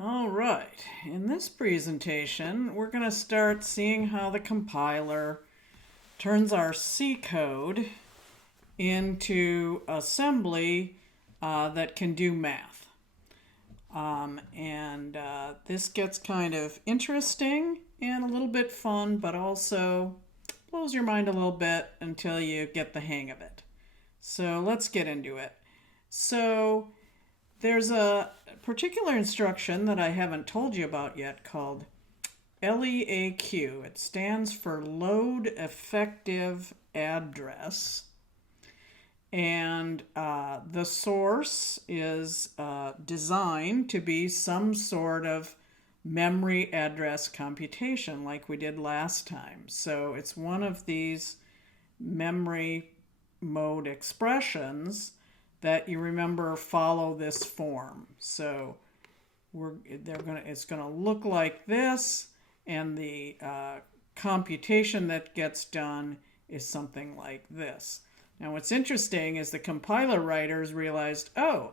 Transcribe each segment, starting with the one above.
All right, in this presentation, we're going to start seeing how the compiler turns our C code into assembly that can do math. This gets kind of interesting and a little bit fun, but also blows your mind a little bit until you get the hang of it. So let's get into it. So there's a particular instruction that I haven't told you about yet called LEAQ. It stands for Load Effective Address. And the source is designed to be some sort of memory address computation like we did last time. So it's one of these memory mode expressions that you remember follow this form. So it's going to look like this, and the computation that gets done is something like this. Now what's interesting is the compiler writers realized, oh,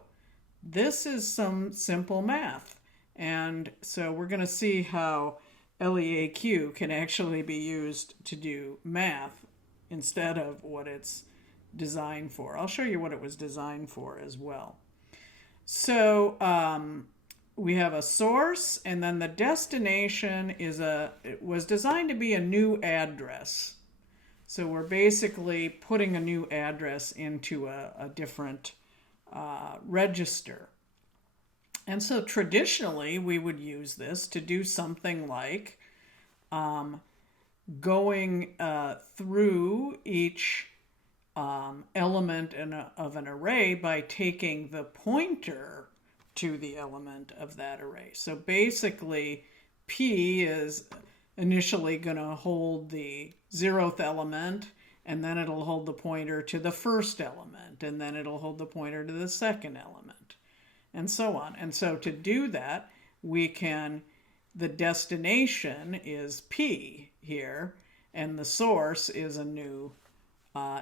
this is some simple math. And so we're going to see how LEAQ can actually be used to do math instead of what it's designed for. I'll show you what it was designed for as well. So we have a source, and then the destination it was designed to be a new address. So we're basically putting a new address into a different register. And so traditionally we would use this to do something like going through each element of an array by taking the pointer to the element of that array. So basically P is initially going to hold the 0th element, and then it'll hold the pointer to the first element, and then it'll hold the pointer to the second element, and so on. And so to do that, the destination is P here, and the source is a new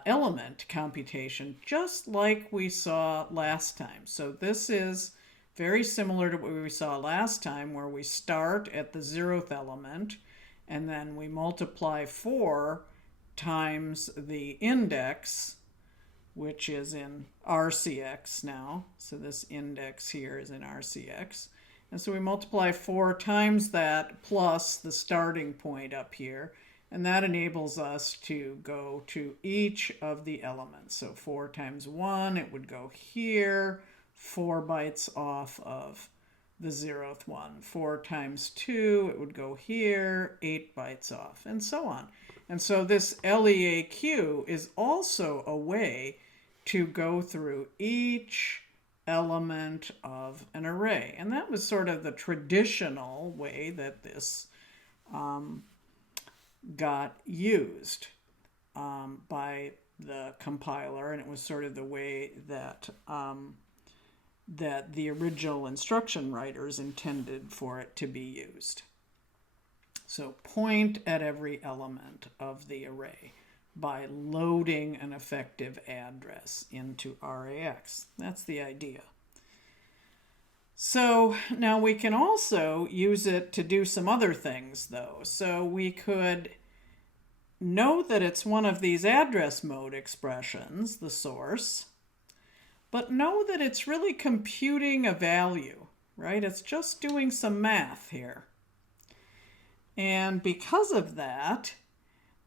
element computation, just like we saw last time. So this is very similar to what we saw last time, where we start at the 0th element, and then we multiply 4 times the index, which is in RCX now. So this index here is in RCX. And so we multiply 4 times that plus the starting point up here. And that enables us to go to each of the elements. So 4 times 1, it would go here, 4 bytes off of the 0th one. 4 times 2, it would go here, 8 bytes off, and so on. And so this LEAQ is also a way to go through each element of an array. And that was sort of the traditional way that this got used by the compiler, and it was sort of the way that that the original instruction writers intended for it to be used. So point at every element of the array by loading an effective address into RAX. That's the idea. So now we can also use it to do some other things, though. So we could know that it's one of these address mode expressions, the source, but know that it's really computing a value, right? It's just doing some math here. And because of that,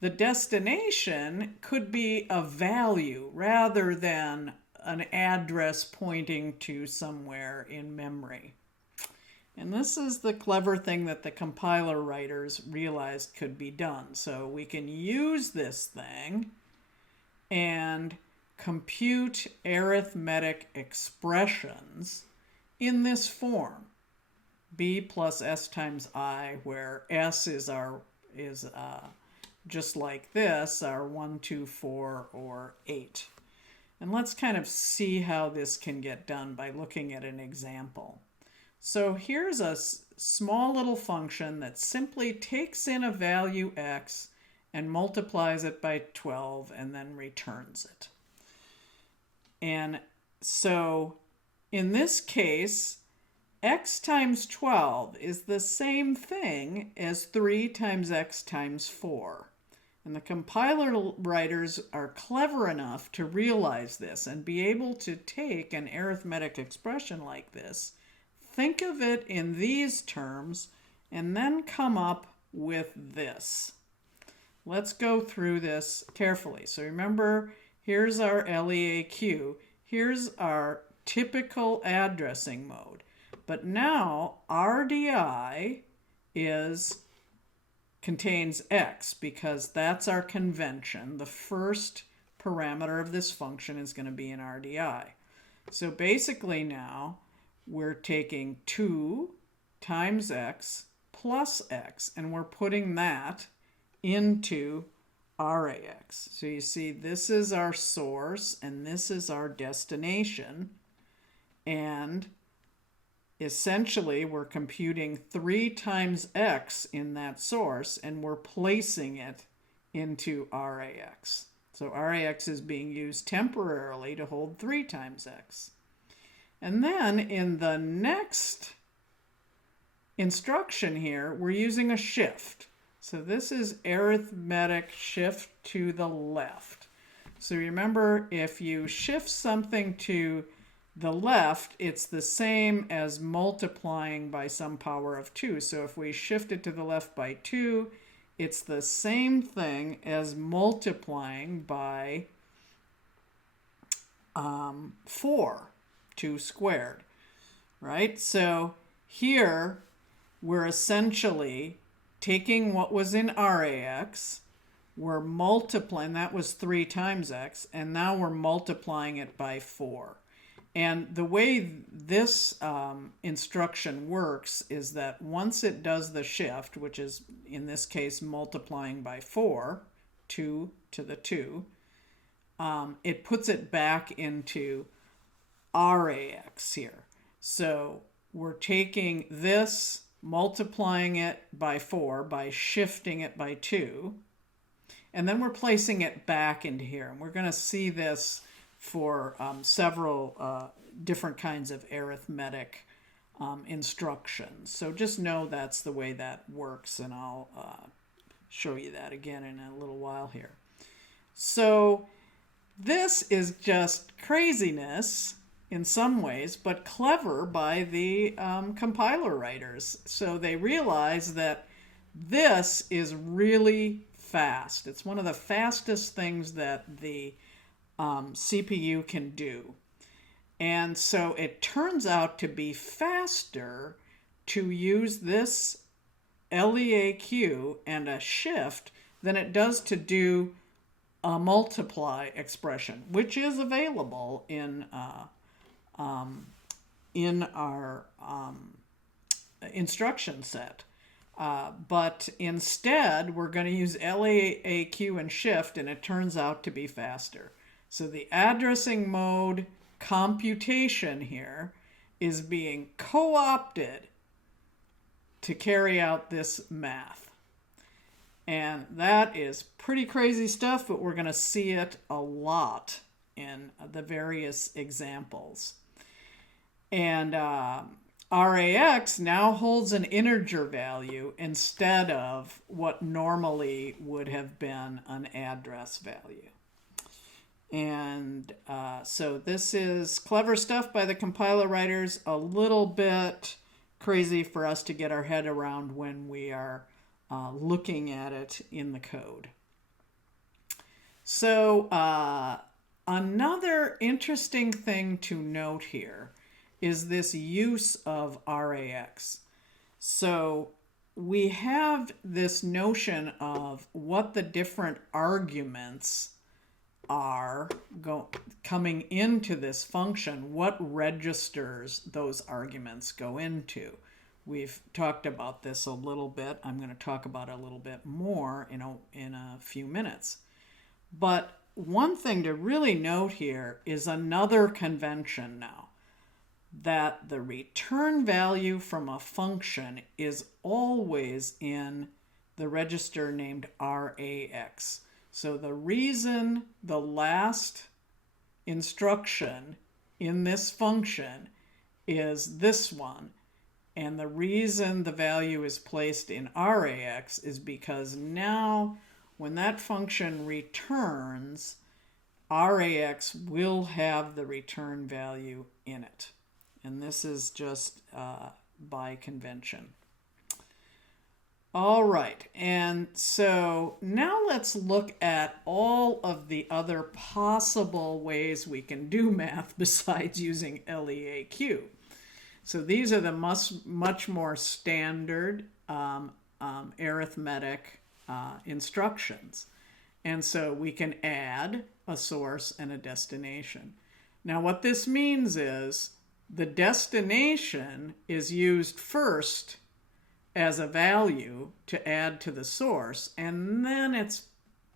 the destination could be a value rather than an address pointing to somewhere in memory. And this is the clever thing that the compiler writers realized could be done. So we can use this thing and compute arithmetic expressions in this form, b plus s times I, where s is just like this, our 1, 2, 4, or 8. And let's kind of see how this can get done by looking at an example. So here's a small little function that simply takes in a value x and multiplies it by 12 and then returns it. And so in this case, x times 12 is the same thing as 3 times x times 4. And the compiler writers are clever enough to realize this and be able to take an arithmetic expression like this, think of it in these terms, and then come up with this. Let's go through this carefully. So remember, here's our LEAQ. Here's our typical addressing mode. But now RDI contains x because that's our convention. The first parameter of this function is going to be an RDI. So basically now we're taking 2 times x plus x, and we're putting that into RAX. So you see, this is our source and this is our destination, and essentially we're computing 3 times x in that source and we're placing it into RAX. So RAX is being used temporarily to hold 3 times x. And then in the next instruction here, we're using a shift. So this is arithmetic shift to the left. So remember, if you shift something to the left, it's the same as multiplying by some power of 2. So if we shift it to the left by 2, it's the same thing as multiplying by 4, 2 squared, right? So here we're essentially taking what was in RAX, we're multiplying, that was 3 times x, and now we're multiplying it by 4. And the way this instruction works is that once it does the shift, which is in this case multiplying by 4, 2 to the 2, it puts it back into RAX here. So we're taking this, multiplying it by 4 by shifting it by 2, and then we're placing it back into here. And we're going to see this for several different kinds of arithmetic instructions. So just know that's the way that works, and I'll show you that again in a little while here. So this is just craziness in some ways, but clever by the compiler writers. So they realize that this is really fast. It's one of the fastest things that the CPU can do. And so it turns out to be faster to use this LEAQ and a shift than it does to do a multiply expression, which is available in our instruction set. But instead, we're going to use LEAQ and shift, and it turns out to be faster. So the addressing mode computation here is being co-opted to carry out this math. And that is pretty crazy stuff, but we're going to see it a lot in the various examples. And RAX now holds an integer value instead of what normally would have been an address value. And so this is clever stuff by the compiler writers, a little bit crazy for us to get our head around when we are looking at it in the code. So another interesting thing to note here is this use of RAX. So we have this notion of what the different arguments are coming into this function, what registers those arguments go into. We've talked about this a little bit. I'm going to talk about it a little bit more in a few minutes. But one thing to really note here is another convention now, that the return value from a function is always in the register named RAX. So the reason the last instruction in this function is this one And the reason the value is placed in RAX is because now when that function returns, RAX will have the return value in it. And this is just by convention. All right, and so now let's look at all of the other possible ways we can do math besides using LEAQ. So these are the much more standard arithmetic instructions. And so we can add a source and a destination. Now what this means is the destination is used first as a value to add to the source, and then it's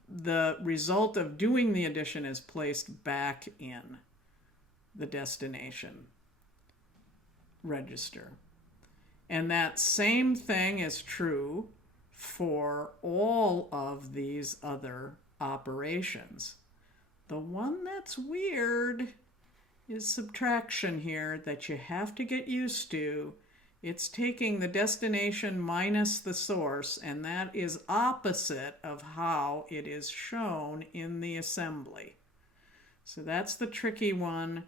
the result of doing the addition is placed back in the destination register. And that same thing is true for all of these other operations. The one that's weird is subtraction here that you have to get used to. It's taking the destination minus the source, and that is opposite of how it is shown in the assembly. So that's the tricky one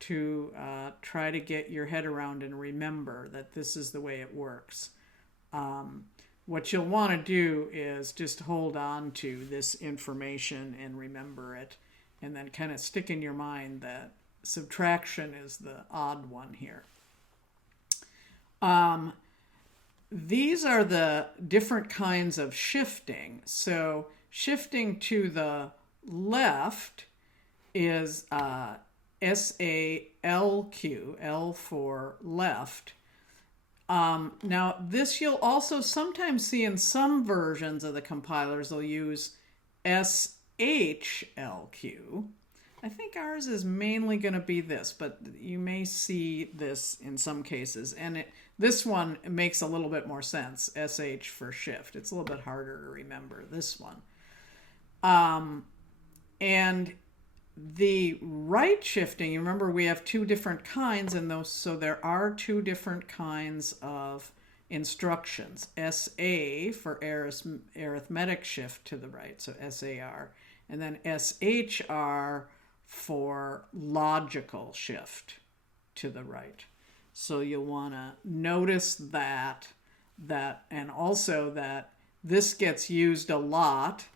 to try to get your head around and remember that this is the way it works. What you'll want to do is just hold on to this information and remember it, and then kind of stick in your mind that subtraction is the odd one here. These are the different kinds of shifting. So shifting to the left is SALQ, L for left. Now this you'll also sometimes see in some versions of the compilers. They'll use SHLQ. I think ours is mainly going to be this, but you may see this in some cases. And this one makes a little bit more sense, SH for shift. It's a little bit harder to remember, this one. And the right shifting, you remember we have two different kinds in those, so there are two different kinds of instructions. SA for arithmetic shift to the right, so SAR, and then SHR for logical shift to the right. So you'll want to notice that, and also that this gets used a lot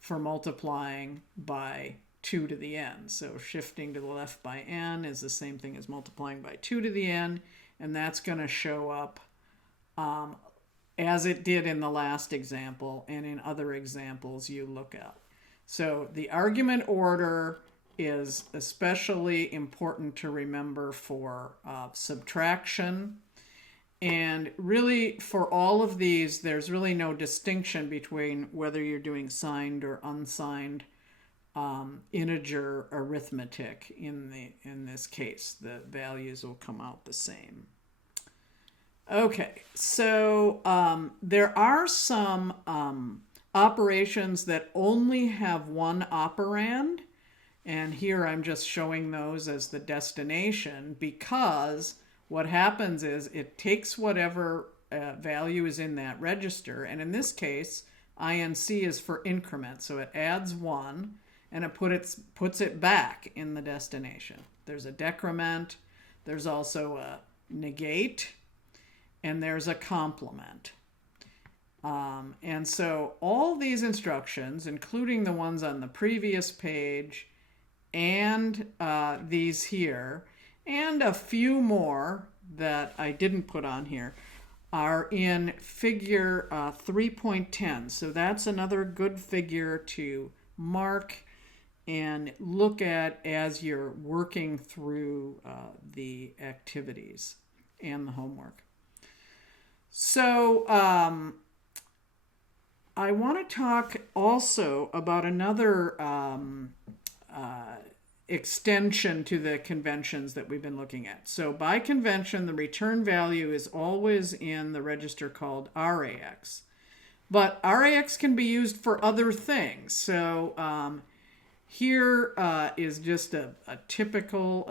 for multiplying by 2 to the n. So shifting to the left by n is the same thing as multiplying by 2 to the n, and that's going to show up as it did in the last example and in other examples you look at. So the argument order is especially important to remember for subtraction. And really for all of these, there's really no distinction between whether you're doing signed or unsigned integer arithmetic in this case. The values will come out the same. Okay, so there are some operations that only have one operand. And here I'm just showing those as the destination, because what happens is it takes whatever value is in that register. And in this case, INC is for increment. So it adds 1 and it puts it back in the destination. There's a decrement. There's also a negate. And there's a complement. And so all these instructions, including the ones on the previous page, and these here, and a few more that I didn't put on here, are in figure 3.10. So that's another good figure to mark and look at as you're working through the activities and the homework. So I want to talk also about another extension to the conventions that we've been looking at. So by convention, the return value is always in the register called RAX. But RAX can be used for other things. So Here is just a typical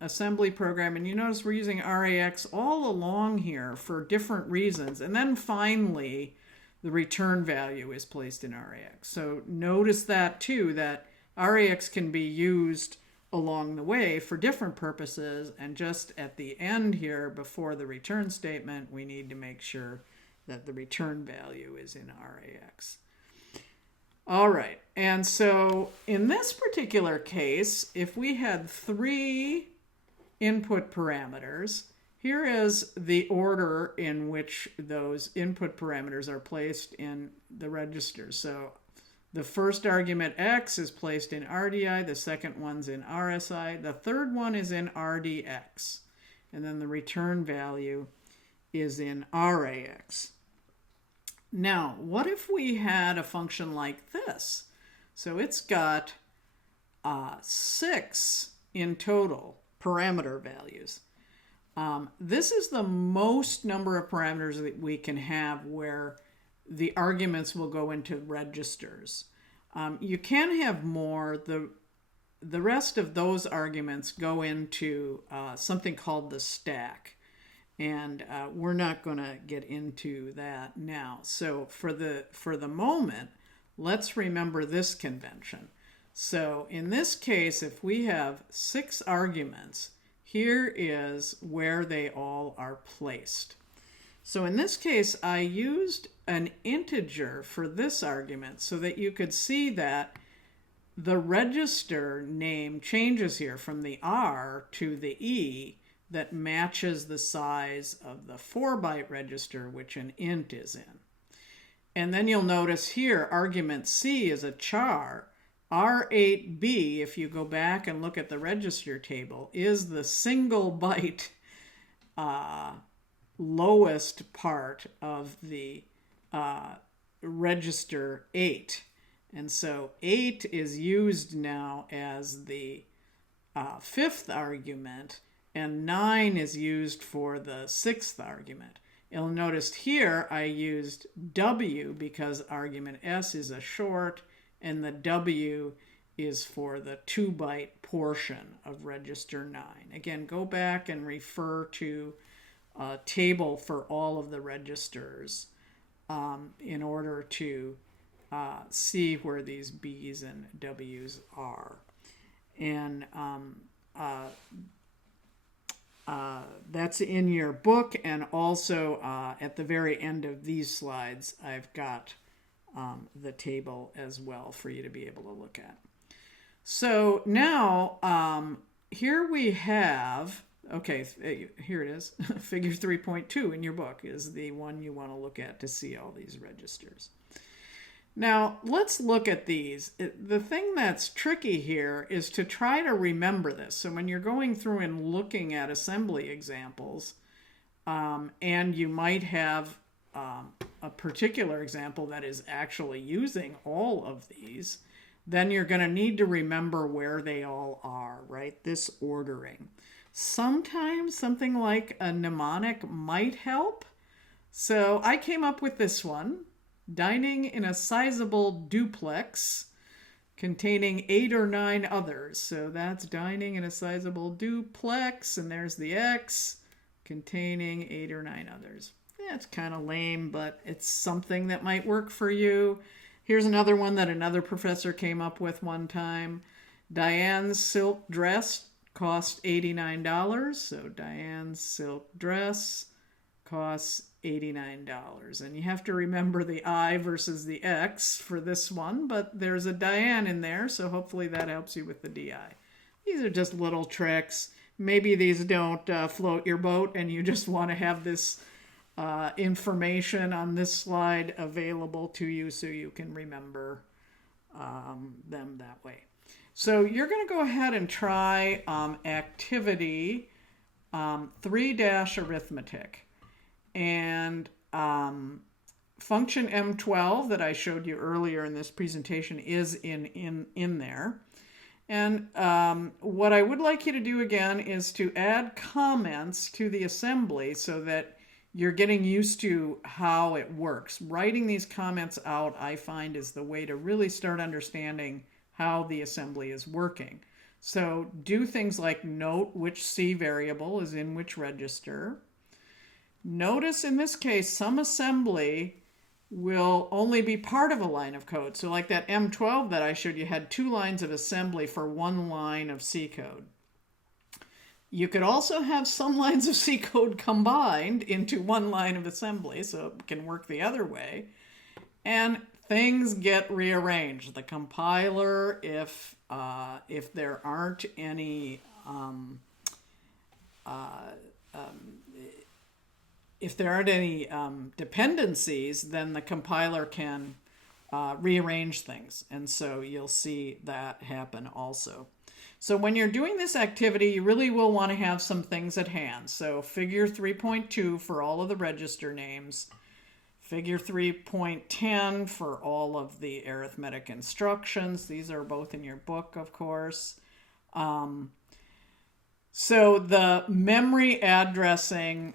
assembly program. And you notice we're using RAX all along here for different reasons. And then finally, the return value is placed in RAX. So notice that too, that RAX can be used along the way for different purposes. And just at the end here, before the return statement, we need to make sure that the return value is in RAX. All right, and so in this particular case, if we had 3 input parameters, here is the order in which those input parameters are placed in the registers. So the first argument X is placed in RDI, the second one's in RSI, the third one is in RDX, and then the return value is in RAX. Now, what if we had a function like this? So it's got 6 in total parameter values. This is the most number of parameters that we can have where the arguments will go into registers. You can have more. The rest of those arguments go into something called the stack. And we're not going to get into that now. So for the moment, let's remember this convention. So in this case, if we have 6 arguments, here is where they all are placed. So in this case, I used an integer for this argument so that you could see that the register name changes here from the R to the E that matches the size of the 4-byte register, which an int is in. And then you'll notice here, argument C is a char. R8B, if you go back and look at the register table, is the single byte lowest part of the register 8. And so 8 is used now as the 5th argument, and 9 is used for the 6th argument. You'll notice here I used W because argument S is a short, and the W is for the 2-byte portion of register 9. Again, go back and refer to a table for all of the registers in order to see where these B's and W's are. And that's in your book, and also at the very end of these slides, I've got the table as well for you to be able to look at. So now here we have, okay, here it is, figure 3.2 in your book is the one you want to look at to see all these registers. Now, let's look at these. The thing that's tricky here is to try to remember this. So when you're going through and looking at assembly examples, and you might have a particular example that is actually using all of these, then you're going to need to remember where they all are, right? This ordering. Sometimes something like a mnemonic might help. So I came up with this one. Dining in a sizable duplex containing 8 or 9 others. So that's dining in a sizable duplex, and there's the X containing 8 or 9 others. Yeah, it's kind of lame, but it's something that might work for you. Here's another one that another professor came up with one time. Diane's silk dress cost $89. So Diane's silk dress costs $89. And you have to remember the I versus the X for this one, but there's a Diane in there, so hopefully that helps you with the DI. These are just little tricks. Maybe these don't float your boat and you just want to have this information on this slide available to you so you can remember them that way. So you're going to go ahead and try activity 3-arithmetic. And function M12 that I showed you earlier in this presentation is in there. And what I would like you to do again is to add comments to the assembly so that you're getting used to how it works. Writing these comments out, I find, is the way to really start understanding how the assembly is working. So do things like note which C variable is in which register. Notice in this case, some assembly will only be part of a line of code. So like that M12 that I showed you had 2 lines of assembly for 1 line of C code. You could also have some lines of C code combined into 1 line of assembly, so it can work the other way. And things get rearranged. The compiler, if there aren't any dependencies, then the compiler can rearrange things. And so you'll see that happen also. So when you're doing this activity, you really will want to have some things at hand. So figure 3.2 for all of the register names, figure 3.10 for all of the arithmetic instructions. These are both in your book, of course. So the memory addressing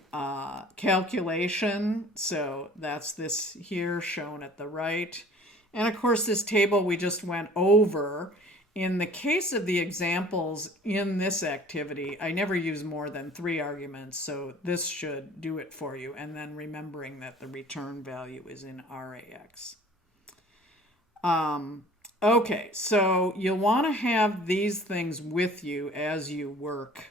calculation, so that's this here shown at the right. And of course, this table we just went over. In the case of the examples in this activity, I never use more than 3 arguments, so this should do it for you. And then remembering that the return value is in RAX. Okay, so you'll want to have these things with you as you work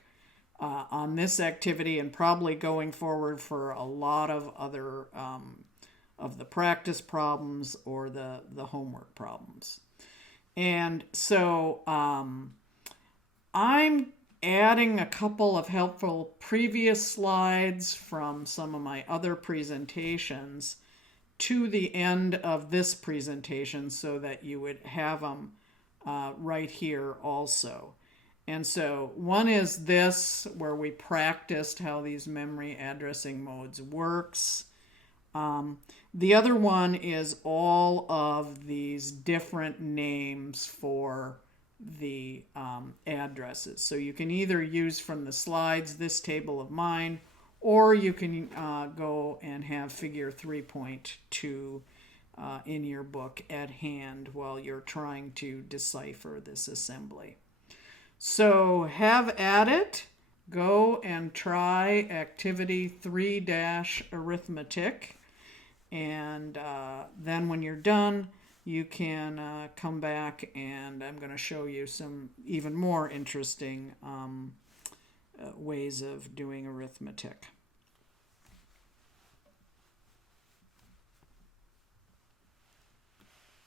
on this activity, and probably going forward for a lot of other of the practice problems or the homework problems. And so I'm adding a couple of helpful previous slides from some of my other presentations to the end of this presentation so that you would have them right here also. And so one is this, where we practiced how these memory addressing modes works. The other one is all of these different names for the addresses. So you can either use from the slides this table of mine, or you can go and have figure 3.2 in your book at hand while you're trying to decipher this assembly. So have at it. Go and try activity 3-arithmetic. And then when you're done, you can come back and I'm going to show you some even more interesting ways of doing arithmetic.